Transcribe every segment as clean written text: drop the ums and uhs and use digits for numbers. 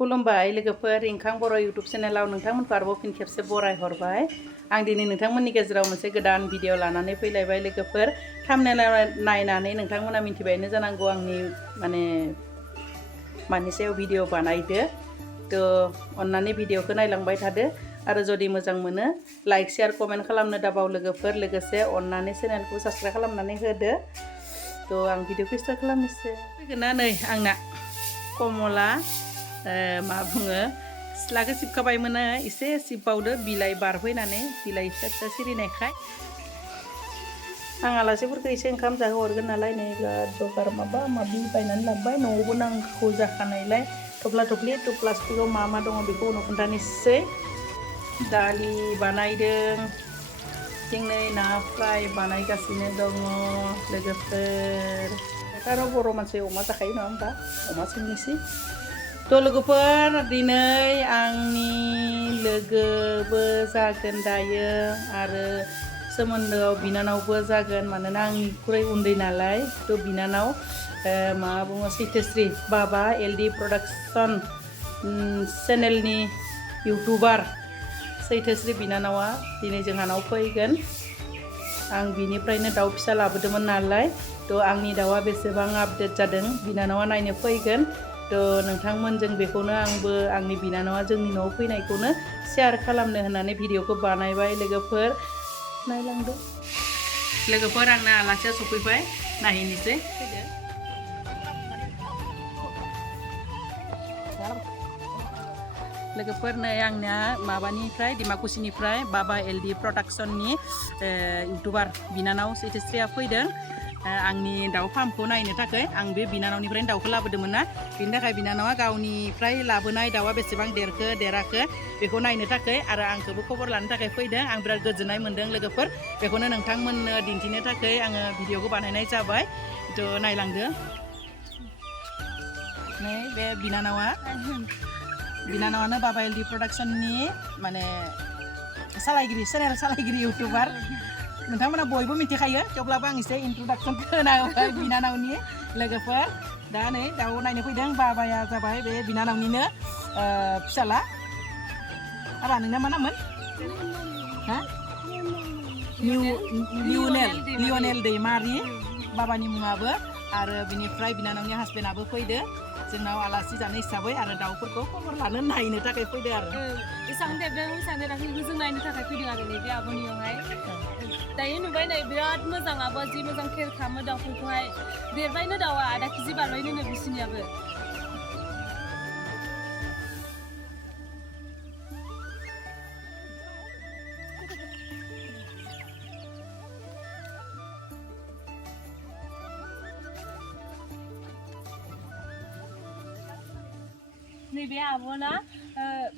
खुलुमबाय लोगोफोर रिंखां बर' इउटुब चेनेलाव नोंथांमोनखौ आरोबाव फिन खेबसे बराय हरबाय आं दिनै नोंथांमोननि गेजेराव मोनसे गोदान भिडिअ लानानै फैलायबाय लोगोफोर थाम्बनेल नायनानै नोंथांमोना मिथिबायनो जानांगौ आंनि मानि सायाव भिडिअ बानायदो तो अन्नानै भिडिअखौ नायलांबाय थादो आरो जुदि मोजां मोनो लाइक शेयार कमेन्ट खालामनो दाबाव लोगोफोर लोगोसे अन्नानै चेनेलखौ साबस्क्राइब खालामनानै होदो तो आं भिडिअखौ स्टार्ट खालामनोसै फैगोन ना नै आंना कमला मा बुङो सिथ्लाखौ सिबखाबायमोन एसे सिबबावदो बिलाइ बारफैनानै बिलाइ फिसा फिसा सिरिनायखाय आं आलासिफोरखौ एसे ओंखाम जाहोहरगोन नालाय नै जगार माबा माबि बायनानै लाबोबाय न'आवबो नांगौ जाखानायलाय थफ्ला थफ्लि तो प्लास्टिकआव मा दङ बेखौ उनाव खोन्थानोसै दालि बानायदों जों नै ना फ्राय बानायगासिनो दङ लोगोफोर आरो बर' मानसि अमा जाखायो नङा होमबा अमा संनोसै तो लोगोफोर दिनै आंनि लोगोबो जागोन दायो आरो सोमोन्दोआव बिनानावबो जागोन मानोना आंनिख्रुइ उन्दै नालाय तो बिनानाव मा बुङो सैथोस्रि बाबा एलडि प्रडाक्शन चेनेलनि इउटुबार सैथोस्रि बिनानावा दिनै जोंहानाव फैगोन आं बिनिफ्रायनो दाउ फिसा लाबोदोंमोन नालाय तो आंनि दाउआ बेसेबां आपडेट जादों बिनानावा नायनो फैगोन तो नोंथांमोनजों बेखौनो आंबो आंनि बिनानावा जोंनि न'आव फैनायखौनो शेयार खालामनो होननानै भिडिअखौ बानायबाय लोगोफोर नायलांदो लोगोफोर आंना आलासिया सफैबाय नायहैनोसै लोगोफोर नै आंनिया माबानिफ्राय डिमाकुसिनिफ्राय बाबा एलडि प्रडाक्शननि इउटुबार बिनानाव सैथोस्रिया फैदों आंनि दाउ फार्मखौ नायनो थाखाय आं बे बिनानावनिफ्रायनो दाउखौ लाबोदोंमोन ना बिनि थाखाय बिनानावा गावनिफ्राय लाबोनाय दाउआ बेसेबां देरखो देराखो बेखौ नायनो थाखाय आरो आंखौबो खबर लानो थाखाय फैदों आं बिराद गोजोननाय मोन्दों लोगोफोर बेखौनो नोंथांमोननो दिन्थिनो थाखाय आङो भिडिअखौ बानायनाय जाबाय तो नायलांदो नै बे बिनानावानो बाबा एलडि प्रडाक्शननि माने चेनेल सालायगिरि इउटुबार नोंथांमोना बयबो मिथिखायो थेवब्लाबो आं एसे इन्ट्रडाक्सनखौ होनांबाय बिनानावनि लोगोफोर दा नै दाउ नायनो फैदों बाबाया जाबाय बे बिनानावनिनो फिसाला आरो नोंना मा नाममोन हा लियनेल दैमारि बाबानि मुङाबो आरो बिनिफ्राय बिनानावनि हासबेन्डआबो फैदो जोंनाव आलासि जानो हिसाबै आरो दाउफोरखौ खबर लानो नायनो थाखाय फैदो आरो एसेबां देरदों एसेबां देराखै जों नायनो थाखाय फैदों आरो नैबे आब'नियावहाय दायो नुबाय नै बिराद मोजां आब'आ जि मोजां केयार खालामो दाउफोरखौहाय देरबायनो दाउआ आधा केजि बारबायनो बिसिनियाबो नैबे आब'ना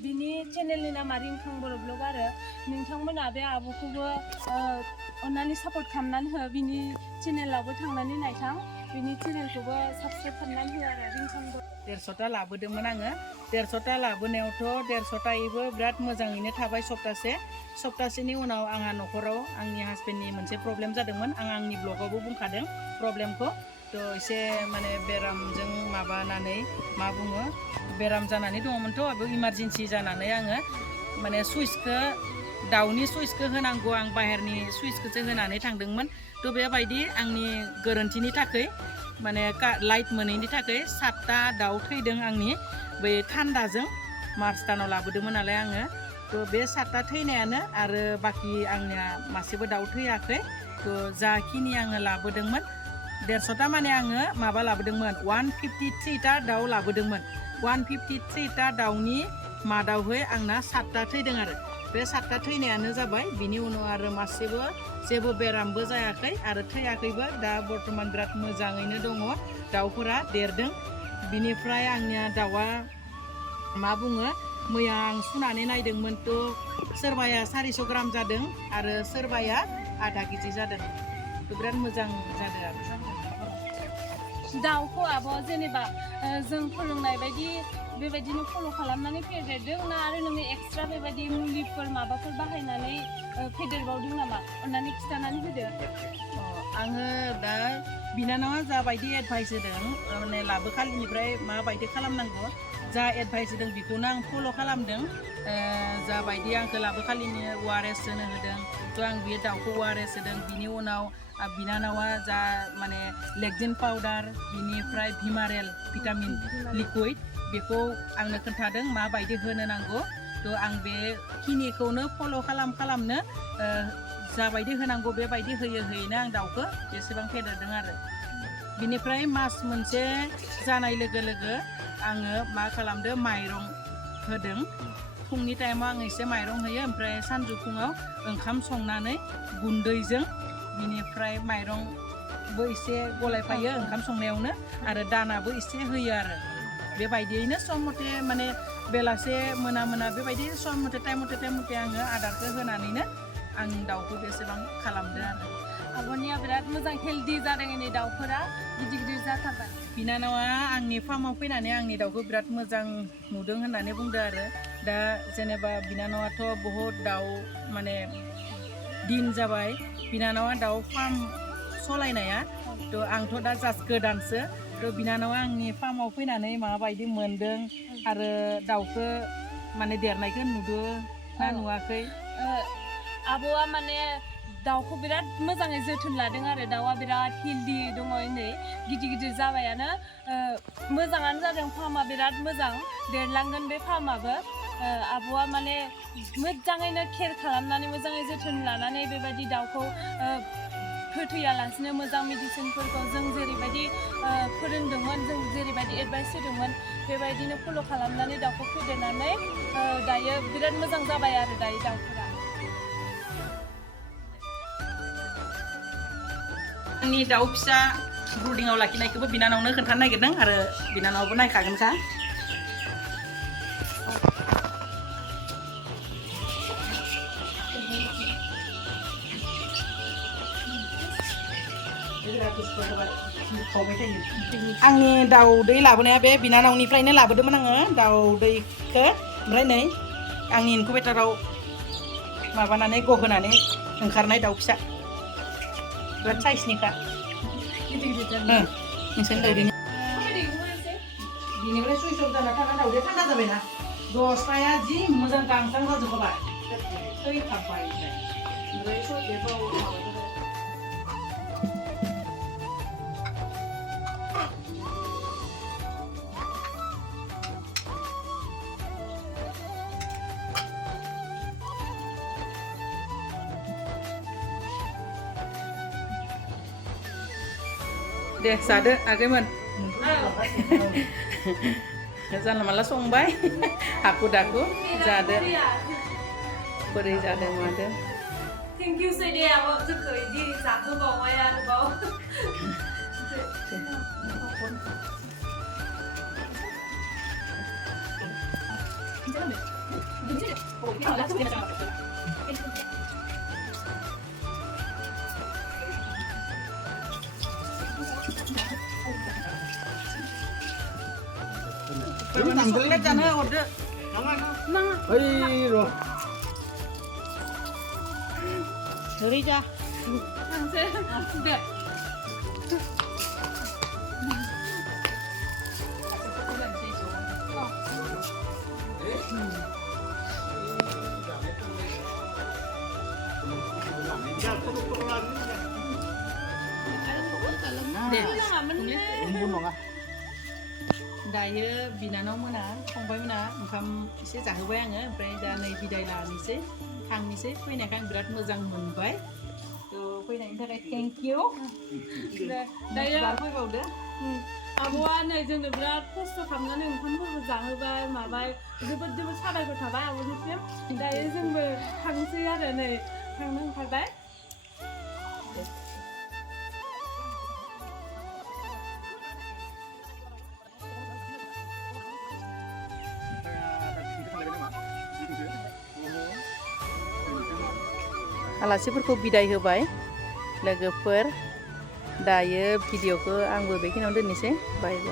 बिनि चेनेलनि नामा रिंखां बर' ब्लग आरो नोंथांमोना बे आब'खौबो अन्नानै सापर्ट खालामनानै हो बिनि चेनेलावबो थांनानै नायथां बिनि चेनेलखौबो साबस्क्राइब खालामनानै हो आरो रिंखां बर' 150टा लाबोदोंमोन आङो 150टा लाबोनायावथ' 150टायैबो बिराद मोजाङैनो थाबाय सप्तासेनि उनाव आंहा न'खराव आंनि हासबेन्डनि मोनसे प्रब्लेम जादोंमोन आं आंनि ब्लगावबो बुंखादों प्रब्लेमखौ तो एसे माने बेरामजों माबानानै मा बुङो बेराम जानानै दङमोनथ' बेयाव इमारजेन्सि जानानै आङो माने दाउनि सुइचखौ होनांगौ आं बाहेरनि सुइचखौसो होनानै थांदोंमोन तो बेबायदि आंनि गोरोन्थिनि थाखाय माने लाइट मोनैनि थाखाय 7टा दाउ थैदों आंनि बै थान्दाजों मार्च दानाव लाबोदोंमोन नालाय आङो तो बे 7टा थैनायानो आरो बाखि आंनिया मासेबो दाउ थैयाखै तो जाखिनि आङो लाबोदोंमोन 150टा माने आङो माबा लाबोदोंमोन 153टा दाउ लाबोदोंमोन 153टा दाउनि मादावहै आंना 7टा थैदों आरो बे 7टा थैनायानो जाबाय बिनि उनाव आरो मासेबो जेबो बेरामबो जायाखै आरो थैयाखैबो दा बर्थमान बिराद मोजाङैनो दङ दाउफोरा देरदों बिनिफ्राय आंनिया दाउआ मा बुङो मैया आं सुनानै नायदोंमोन तो सोरबाया 400 ग्राम जादों आरो सोरबाया आधा केजि जादों तो बिराद मोजां जादों आरो दाउखौ आब' जेनेबा जों फोरोंनाय बायदि बेबायदिनो फल' खालामनानै फेदेरदों ना आरो नोङो एक्सट्रा बेबायदि मुलिफोर माबाफोर बाहायनानै फेदेरबावदों नामा अन्नानै खिन्थानानै होदो आङो दा बिनानावा जाबायदि एडभाइस होदों माने लाबोखालिनिफ्राय माबायदि खालामनांगौ जा एडभाइस होदों बेखौनो आं फल' खालामदों जाबायदि आंखौ लाबोखालिनो ORS होनो होदों थ' आं बे दाउखौ ORS होदों बिनि उनाव बिनानावा जा माने लेक्टिन पाउडार बिनिफ्राय भिमारेल भिटामिन लिकुइड बेखौ आंनो खोन्थादों माबायदि होनो नांगौ थ' आं बेखिनिखौनो फल' खालामनो जाबायदि होनांगौ बेबायदि होयैनो आं दाउखौ बेसेबां फेदेरदों आरो बिनिफ्राय मास मोनसे जानाय लोगो लोगो आङो मा खालामदों माइरं होदों फुंनि टाइमाव आं एसे माइरं होयो ओमफ्राय सानजौफुङाव ओंखाम संनानै गुन्दैजों बिनिफ्राय माइरंबो एसे गलायफायो ओंखाम संनायावनो आरो दानाबो एसे होयो आरो बेबायदियैनो सम मथे माने बेलासे मोना बेबायदि सम मथे टाइम मथे आङो आदारखौ होनानैनो आं दाउखौ बेसेबां खालामदों आरो आब'निया बिराद मोजां हेल्दी जादों नै दाउफोरा गिदिर जाथारबाय बिनानावा आंनि फार्माव फैनानै आंनि दाउखौ बिराद मोजां नुदों होननानै बुंदों आरो दा जेनेबा बिनानावाथ' बहुत दाउ माने दिन जाबाय बिनानावा दाउ फार्म सलायनाया थ' आंथ' दा जास्ट गोदानसो थ' बिनानावा आंनि फार्माव फैनानै माबायदि मोनदों आरो दाउखौ माने देरनायखौ नुदों ना नुवाखै आब'आ माने दाउखौ बिराद मोजाङै जोथोन लादों आरो दाउआ बिराद हेल्दी दङ नै गिदिर जाबायानो मोजाङानो जादों फार्मा बिराद मोजां देरलांगोन बे फार्माबो आब'आ माने मोजाङैनो केयार खालामनानै मोजाङै जोथोन लानानै बेबायदि दाउखौ फोथैयालासिनो मोजां मेडिसिनफोरखौ जों जेरैबायदि फोरोंदोंमोन जों जेरैबायदि एडभाइस होदोंमोन बेबायदिनो फल' खालामनानै दाउखौ फेदेरनानै दायो बिराद मोजां जाबाय आरो दायो दाउफोरा आंनि दाउ फिसा ब्रुडिंआव लाखिनायखौबो बिनानावनो खोन्थानो नागिरदों आरो बिनानावबो नायखागोनखा आंनि दाउदै लाबोनाया बे बिनानावनिफ्रायनो लाबोदोंमोन आङो दाउदैखौ ओमफ्राय नै आंनि इनकुबेटराव माबानानै गहोनानै ओंखारनाय दाउ फिसा बिराद साइसनिखा नोंसोरनि दाउदैनि बिनिफ्राय सुइस अफ जाना थाना दाउदैया थान्दा जाबायना दसताया जि मोजां गांखां जाजोबबाय थैथाबबाय ओमफ्राय सयदेबाव deh sade agaiman jangan malah songbay aku daku jade beri jade made thank you say deh abang tuh kerja satu bawa ya bawa Tanggalnya jangan order. Ayo. Sorry ja. Udah. दायो बिनानाव मोना फंबाय मोना ओंखाम एसे जाहोबाय आङो ओमफ्राय दा नै बिदाय लानोसै थांनोसै फैनायखाय आं बिराद मोजां मोनबाय थ' फैनायनि थाखाय थेंक इउ दायो फैबावदो आब'आ नै जोंनो बिराद खस्थ' खालामनानै ओंखामफोरबो जाहोबाय माबाय जोबोद साबायखर थाबाय आब'निसिम दायो जोंबो थांसै आरो नै थांनो ओंखारबाय आलासिफोरखौ बिदाय होबाय लोगोफोर दायो भिडिअखौ आंबो बेखिनियावनो दोननोसै बाय बाय